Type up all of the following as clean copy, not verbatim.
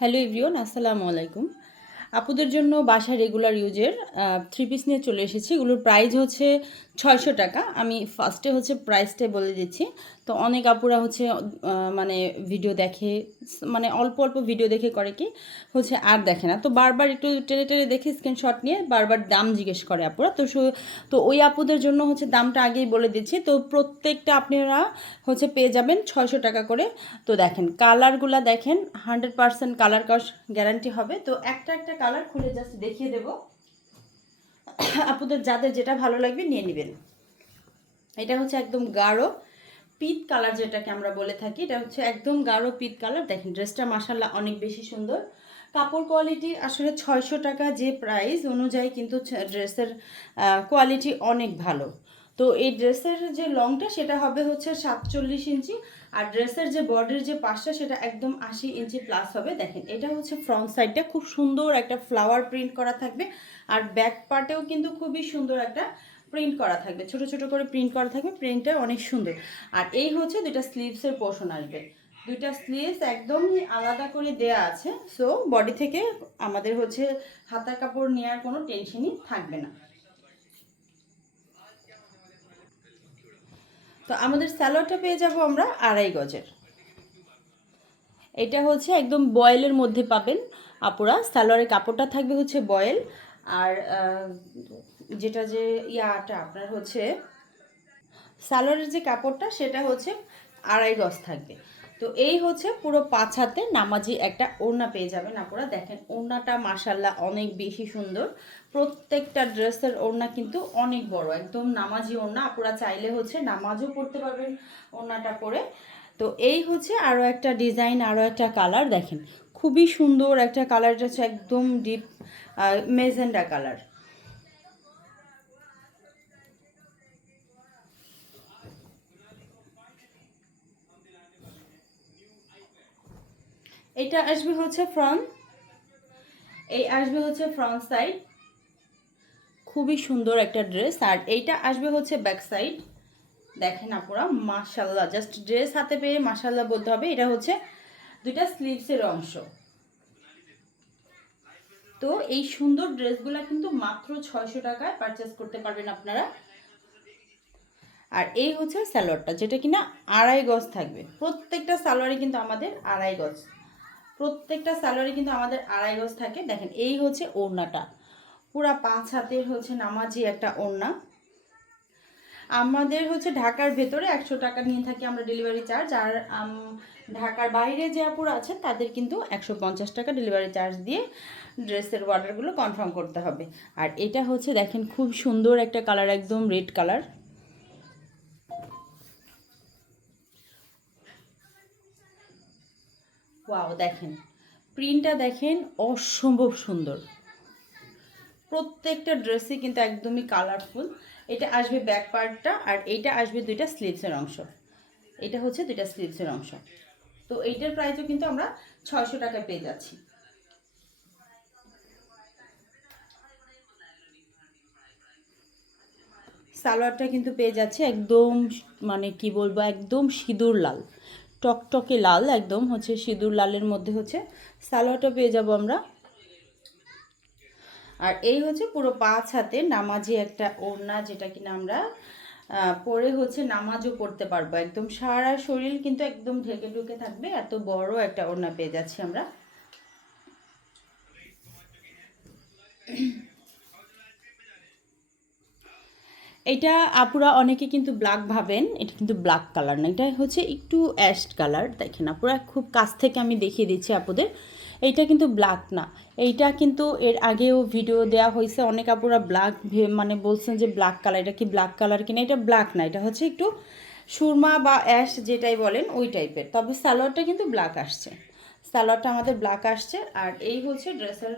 Hello everyone, আসসালামু আলাইকুম। আপুদের জন্য বাসায় রেগুলার ইউজের থ্রি পিস নিয়ে চলে এসেছি। এগুলোর প্রাইস হচ্ছে 600 টাকা। আমি ফার্স্টে হচ্ছে প্রাইসটাই বলে দিচ্ছি। তো অনেক আপুরা হচ্ছে মানে ভিডিও দেখে, মানে অল্প অল্প ভিডিও দেখে করে কি হচ্ছে আর দেখে না, তো বারবার একটু টেনে টেনে দেখে স্ক্রিনশট নিয়ে বারবার দাম জিজ্ঞেস করে আপুরা। তো ওই আপুদের জন্য হচ্ছে দামটা আগেই বলে দিচ্ছি। তো প্রত্যেকটা আপনারা হচ্ছে পেয়ে যাবেন 600 টাকা করে। তো দেখেন কালারগুলা দেখেন, 100% কালার গ্যারান্টি হবে। তো একটা একটা কালার খুলে জাস্ট দেখিয়ে দেব, আপনাদের যাদের যেটা ভালো লাগবে নিয়ে নেবেন। এটা হচ্ছে একদম গাঢ় পিত কালার, যেটাকে আমরা বলে থাকি। এটা হচ্ছে একদম গাঢ় পিত কালার। দেখেন ড্রেসটা মাশাআল্লাহ অনেক বেশি সুন্দর। কাপড় কোয়ালিটি আসলে 600 টাকা যে প্রাইস অনুযায়ী কিন্তু ড্রেসের কোয়ালিটি অনেক ভালো। তো এই ড্রেসের যে লংটা সেটা হবে হচ্ছে 47 ইঞ্চি, আর ড্রেসের যে বডির যে পাশটা সেটা একদম 80 ইঞ্চি প্লাস হবে। দেখেন এটা হচ্ছে ফ্রন্ট সাইডটা, খুব সুন্দর একটা ফ্লাওয়ার প্রিন্ট করা থাকবে, আর ব্যাক পার্টেও কিন্তু খুবই সুন্দর একটা প্রিন্ট করা থাকবে, ছোট ছোট করে প্রিন্ট করা থাকবে, প্রিন্টটা অনেক সুন্দর। আর এই হচ্ছে দুইটা স্লিভসের পোর্শন আসবে, দুইটা স্লিভস একদম আলাদা করে দেয়া আছে। সো বডি থেকে আমাদের হচ্ছে হাতার কাপড় নেওয়ার কোনো টেনশনই থাকবে না। তো আমাদের স্যালোয়ারটা পেয়ে যাব আমরা 2.5 গজের। এটা হচ্ছে একদম বয়েলের মধ্যে পাবেন আপুরা। সালোয়ারের কাপড়টা থাকবে হচ্ছে বয়েল, আর যেটা যে ইয়াটা আপনার হচ্ছে সালোয়ারের যে কাপড়টা সেটা হচ্ছে 2.5 গজ থাকবে। তো এই হচ্ছে পুরো 5 হাতে নামাজি একটা ওড়না পেয়ে যাবেন আপনারা। দেখেন ওড়নাটা মাশাল্লাহ অনেক বেশি সুন্দর। প্রত্যেকটা ড্রেসের ওড়না কিন্তু অনেক বড়, একদম নামাজি ওড়না। আপনারা চাইলে হচ্ছে নামাজও পড়তে পারবেন ওড়নাটা পরে। তো এই হচ্ছে আরও একটা ডিজাইন, আরও একটা কালার। দেখেন খুবই সুন্দর একটা কালার, এটা হচ্ছে একদম ডিপ মেজেন্ডা কালার। এটা আসবে হচ্ছে ফ্রন্ট সাইড, খুবই সুন্দর একটা ড্রেস। আর এইটা আসবে হচ্ছে ব্যাক সাইড। দেখেন আপুরা মাশাল্লাহ, জাস্ট ড্রেস হাতে পেয়ে মাশাল্লাহ বলতে হবে। এটা হচ্ছে দুইটা স্লিভসের অংশ। তো এই সুন্দর ড্রেসগুলো কিন্তু মাত্র 600 টাকায় পারচেস করতে পারবেন আপনারা। আর এই হচ্ছে সালোয়ারটা, যেটা কিনা 2.5 গজ থাকবে। প্রত্যেকটা সালোয়ারে কিন্তু আমাদের 2.5 গজ, প্রত্যেকটা সালোয়ারে কিন্তু আমাদের 2.5 গজ থাকে। দেখেন এই হচ্ছে ওড়নাটা, পুরা 5 হাতের হচ্ছে নামাজি একটা ওড়না। আমাদের হচ্ছে ঢাকার ভেতরে 100 টাকা নিয়ে থাকি আমরা ডেলিভারি চার্জ, আর ঢাকার বাইরে যে আপুরা আছে তাদের কিন্তু 150 টাকা ডেলিভারি চার্জ দিয়ে ড্রেসের অর্ডারগুলো কনফার্ম করতে হবে। আর এটা হচ্ছে দেখেন খুব সুন্দর একটা কালার, একদম রেড কালার। ওয়াও, দেখেন প্রিন্টটা দেখেন অসম্ভব সুন্দর। প্রত্যেকটা ড্রেসই কিন্তু একদমই কালারফুল। এটা আসবে ব্যাক পার্টটা, আর এইটা আসবে দুইটা স্লিভসের অংশ। এটা হচ্ছে দুইটা স্লিভসের অংশ। তো এইটার প্রাইসও কিন্তু আমরা 600 টাকায় পেয়ে যাচ্ছি। সালোয়ারটা কিন্তু পেয়ে যাচ্ছে একদম, মানে কি বলবো, একদম সিঁদুর লাল, টকটকে লাল, একদম হচ্ছে সিঁদুর লালের মধ্যে হচ্ছে সালোয়ারটা পেয়ে যাব আমরা। আর এই হচ্ছে পুরো 5 হাতে নামাজি একটা ওড়না, যেটা কিনা আমরা পরে হচ্ছে নামাজও পড়তে পারবো। একদম সারা শরীর কিন্তু একদম ঢেকে ঢুকে থাকবে, এত বড় একটা ওড়না পেয়ে যাচ্ছি আমরা। এটা আপুরা অনেকে কিন্তু ব্ল্যাক ভাবেন, এটা কিন্তু ব্ল্যাক কালার না, এটা হচ্ছে একটু অ্যাশ কালার। দেখেন আপুরা খুব কাছ থেকে আমি দেখিয়ে দিচ্ছি আপুদের, এইটা কিন্তু ব্ল্যাক না। এইটা কিন্তু এর আগেও ভিডিও দেওয়া হয়েছে, অনেক আপুরা ব্ল্যাক মানে বলছেন যে ব্ল্যাক কালার, এটা কি ব্ল্যাক কালার কিনা। এটা ব্ল্যাক না, এটা হচ্ছে একটু সুরমা বা অ্যাশ যেটাই বলেন ওই টাইপের। তবে সালোয়ারটা কিন্তু ব্ল্যাক আসছে, সালোয়ারটা আমাদের ব্ল্যাক আসছে। আর এই হচ্ছে ড্রেসের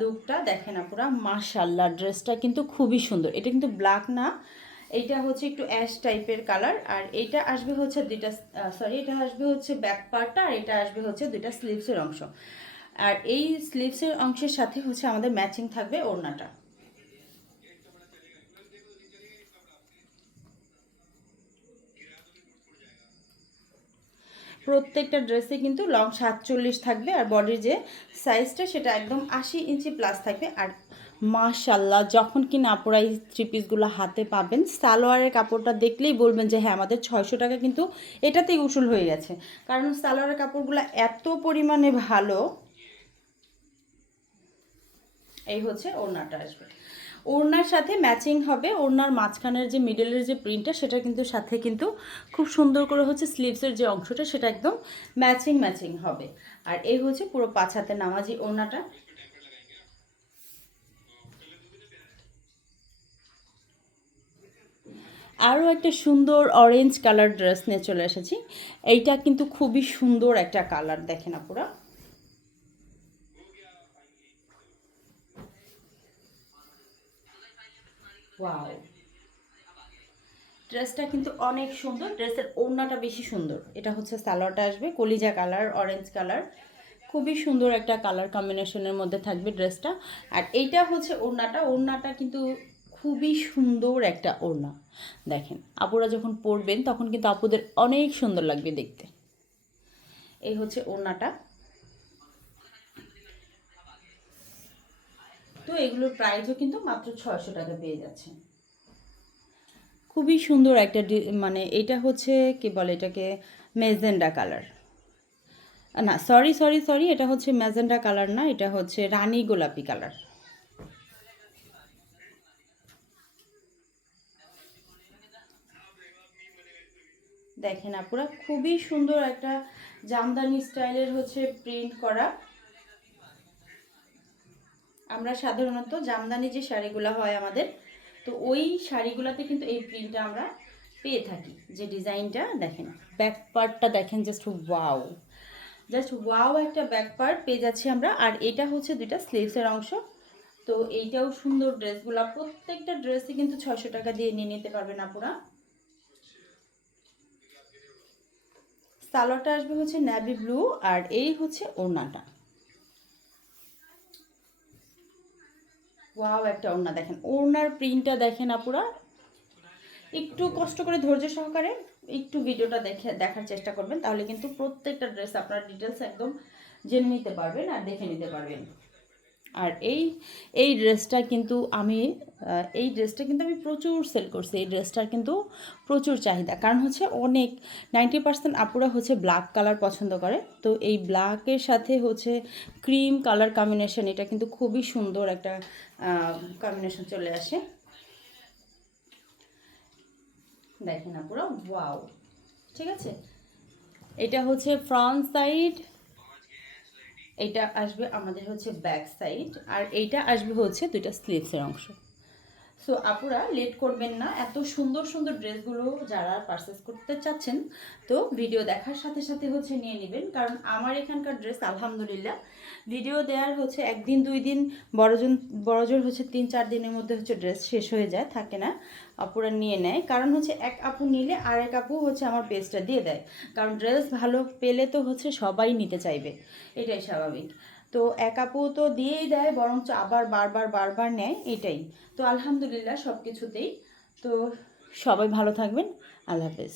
লুকটা। দেখেন আপুরা মাশাল্লাহ, ড্রেসটা কিন্তু খুবই সুন্দর। এটা কিন্তু ব্ল্যাক না, এইটা হচ্ছে একটু অ্যাশ টাইপের কালার। আর এইটা আসবে হচ্ছে দুইটা, সরি, এটা আসবে হচ্ছে ব্যাক পার্টটা, আর এটা আসবে হচ্ছে দুইটা স্লিভসের অংশ। আর এই স্লিভসের অংশের সাথে হচ্ছে আমাদের ম্যাচিং থাকবে ওড়নাটা। প্রত্যেকটা ড্রেসে কিন্তু লং 47 থাকবে, আর বডির যে সাইজটা সেটা একদম 80 ইঞ্চি প্লাস থাকবে। আর মাশাল্লাহ, যখন কিনা আপনারা এই থ্রি পিসগুলো হাতে পাবেন, সালোয়ারের কাপড়টা দেখলেই বলবেন যে হ্যাঁ, আমাদের 600 টাকা কিন্তু এটাতেই উসুল হয়ে গেছে। কারণ সালোয়ারের কাপড়গুলো এত পরিমাণে ভালো। এই হচ্ছে ওড়নাটা আসবে, ওড়নার সাথে ম্যাচিং হবে। ওড়নার মাঝখানের যে মিডলের যে প্রিন্টটা সেটা কিন্তু সাথে কিন্তু খুব সুন্দর করে হচ্ছে স্লিভসের যে অংশটা সেটা একদম ম্যাচিং হবে। আর এই হচ্ছে পুরো 5 হাতে নামাজি ওড়নাটা। আরও একটা সুন্দর অরেঞ্জ কালার ড্রেস নিয়ে চলে এসেছি। এইটা কিন্তু খুবই সুন্দর একটা কালার, দেখেন আপুরা। ওয়াও, ড্রেসটা কিন্তু অনেক সুন্দর, ড্রেসের ওড়নাটা বেশি সুন্দর। এটা হচ্ছে সালোয়ারটা আসবে কলিজা কালার, অরেঞ্জ কালার, খুবই সুন্দর একটা কালার কম্বিনেশনের মধ্যে থাকবে ড্রেসটা। আর এইটা হচ্ছে ওড়নাটা, ওড়নাটা কিন্তু খুবই সুন্দর একটা ওড়না। দেখেন আপুরা যখন পরবেন তখন কিন্তু আপুদের অনেক সুন্দর লাগবে দেখতে। এই হচ্ছে ওড়নাটা। তো এগুলোর প্রাইসও কিন্তু মাত্র 600 টাকা পেয়ে যাচ্ছে। খুবই সুন্দর একটা মানে এটা হচ্ছে কি বলে এটাকে, মেজেন্ডা কালার, না সরি, এটা হচ্ছে ম্যাজেন্ডা কালার না, এটা হচ্ছে রানী গোলাপি কালার। দেখেন আপুরা, খুবই সুন্দর একটা জামদানি স্টাইলের হচ্ছে প্রিন্ট করা। আমরা সাধারণত জামদানি যে শাড়িগুলো হয় আমাদের, তো ওই শাড়িগুলোতে কিন্তু এই প্রিন্টটা আমরা পেয়ে থাকি। যে ডিজাইনটা দেখেন, ব্যাক পার্টটা দেখেন, জাস্ট ওয়াও একটা ব্যাক পার্ট পেয়ে যাচ্ছি আমরা। আর এটা হচ্ছে দুইটা স্লিভসের অংশ। তো এইটাও সুন্দর, ড্রেসগুলো প্রত্যেকটা ড্রেসই কিন্তু 600 টাকা দিয়ে নিয়ে নিতে পারবেন আপুরা। সালোয়ারটা আসবে হচ্ছে নেভি ব্লু, আর এই হচ্ছে ওড়নাটা। ওয়াও একটা ওড়না, দেখেন ওড়নার প্রিন্টটা দেখেন আপুরা। একটু কষ্ট করে ধৈর্য সহকারে একটু ভিডিওটা দেখার চেষ্টা করবেন, তাহলে কিন্তু প্রত্যেকটা ড্রেস আপনারা ডিটেলস একদম জেনে নিতে পারবেন আর দেখে নিতে পারবেন। আর এই ড্রেসটা কিন্তু আমি প্রচুর সেল করছি। এই ড্রেসটার কিন্তু প্রচুর চাহিদা, কারণ হচ্ছে অনেক 90% আপুরা হচ্ছে ব্ল্যাক কালার পছন্দ করে। তো এই ব্ল্যাকের সাথে হচ্ছে ক্রিম কালার কম্বিনেশন, এটা কিন্তু খুবই সুন্দর একটা কম্বিনেশন চলে আসে। দেখেন আপুরা, ওয়াও, ঠিক আছে। এটা হচ্ছে ফ্রন্ট সাইড, এইটা আসবে আমাদের হচ্ছে ব্যাক সাইড, আর এইটা আসবে হচ্ছে দুইটা স্লিভসের অংশ। সো আপুরা লেট করবেন না, এত সুন্দর সুন্দর ড্রেসগুলো যারা পারচেস করতে চাচ্ছেন তো ভিডিও দেখার সাথে সাথে হচ্ছে নিয়ে নেবেন। কারণ আমার এখানকার ড্রেস আলহামদুলিল্লাহ ভিডিও দেওয়ার হচ্ছে একদিন দুই দিন, বড়জোর হচ্ছে 3-4 দিনের মধ্যে হচ্ছে ড্রেস শেষ হয়ে যায়, থাকে না, আপুরা নিয়ে নেয়। কারণ হচ্ছে এক আপু নিলে আর এক আপু হচ্ছে আমার পেজটা দিয়ে দেয়, কারণ ড্রেস ভালো পেলে তো হচ্ছে সবাই নিতে চাইবে, এটাই স্বাভাবিক। তো এক আপু তো দিয়েই দেয়, বরঞ্চ আবার বারবার নেয়, এটাই। তো আলহামদুলিল্লাহ সব কিছুতেই। তো সবাই ভালো থাকবেন, আল্লাহ হাফেজ।